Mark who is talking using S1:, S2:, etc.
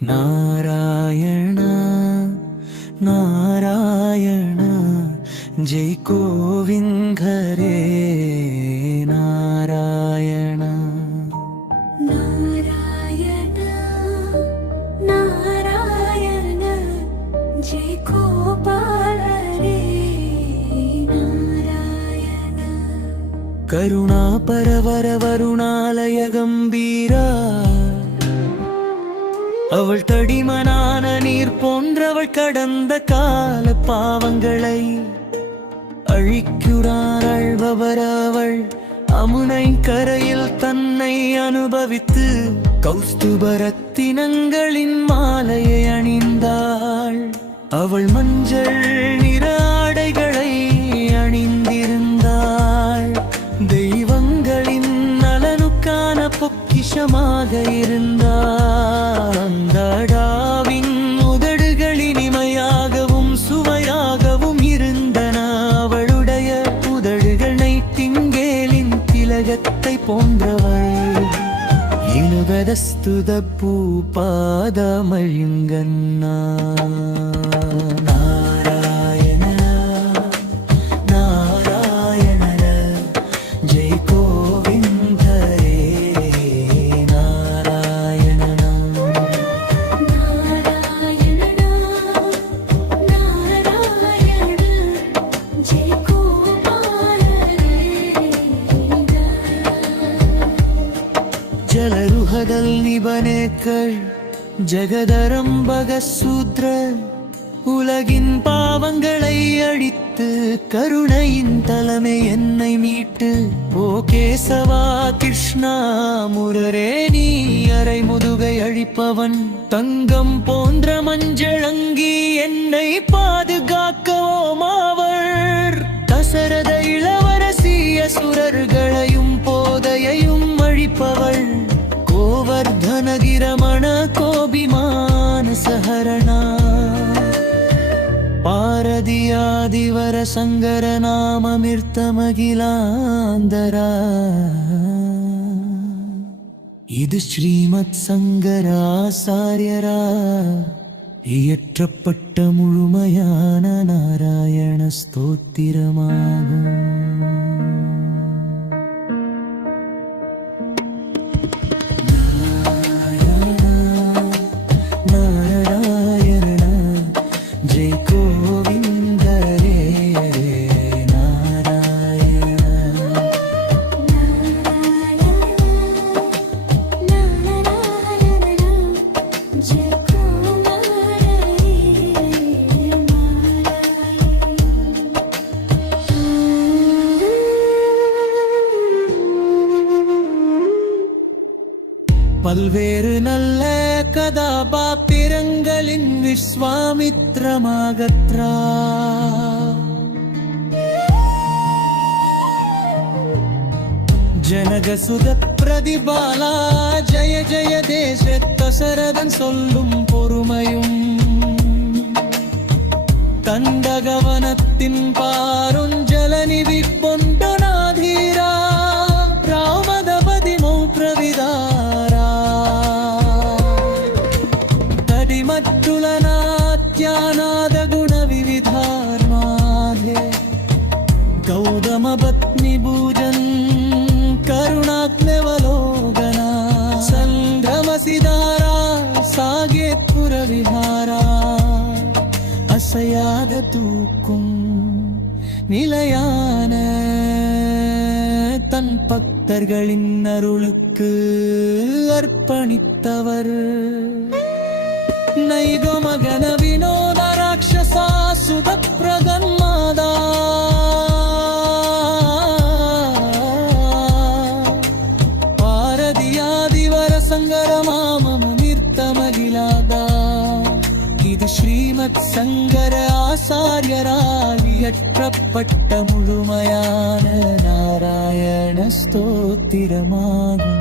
S1: നാരായണ നാരായണ ജയ് കോവിംഗരേ നാരായണ
S2: നാരായണ നാരായണ ജയ് ഗോപാലരേ നാരായണ
S1: കരുണാപരവര വരുണാലയ ഗംഭീരാ அவள் தடிமனான நீர் போன்றவள் கடந்த கால பாவங்களை அழிக்குறார் அழ்பவர் அவள். அமுனை கரையில் தன்னை அனுபவித்து கௌஸ்துபரத்தினங்களின் மாலையை அணிந்தாள். அவள் மஞ்சள் நிற திலகத்தை போன்றவள். இனுவதஸ்துத பூபாதமழிங்கண்ணா நாராயண ಜಲರುಹದಲ್ ನಿಬನೇಕಳ್ ஜெகதரம்பக சூத்ர உலகின் பாவங்களை அழித்து கருணையின் தலைமை என்னை மீட்டு ஓ கேசவா கிருஷ்ணா முரரே நீ அரை முதுகை அழிப்பவன் தங்கம் போன்ற மஞ்சளங்கி என்னை பாதுகாக்கவும் அவர் தசரத இளவரசி அசுரர்களையும் கோவர்தனகிரமண கோபிமான சஹரணா. பாரதியாதிவர சங்கர நாமமிர்த்தமகிலாந்தரா. இது ஸ்ரீமத் சங்கர ஆசாரியரா இயற்றப்பட்ட முழுமையான நாராயண ஸ்தோத்திரமாகும். பல்வேறு நல்ல கதாபாத்திரங்களின் விஸ்வாமித்ரமாகத்ரா. கனகசுத பிரதிபாலா. ஜய ஜய தேச தசரதன் சொல்லும் பொறுமையும். கந்தகவனத்தின் பாருஞ்சலநிதி பொண்டனாதீரா ராமதபதி மௌப்ரவிதாரா தடிமற்றுலநாத்யானாத குண விவிதார்மாதே கௌதமபத்னி பூஜ விஹாரா அசையாத தூக்கும் நிலையான தன் பக்தர்களின் அருளுக்கு அர்ப்பணித்தவர். நைகமகன வினோத ராட்சசா சுத பிரதன்மாதா பாரதியாதிவர சங்கர மாமம நிர்த்தமகிலாதா. இது ஸ்ரீமத் சங்கர ஆசாரியரால் இயற்றப்பட்ட முழுமையான நாராயண ஸ்தோத்திரமாகும்.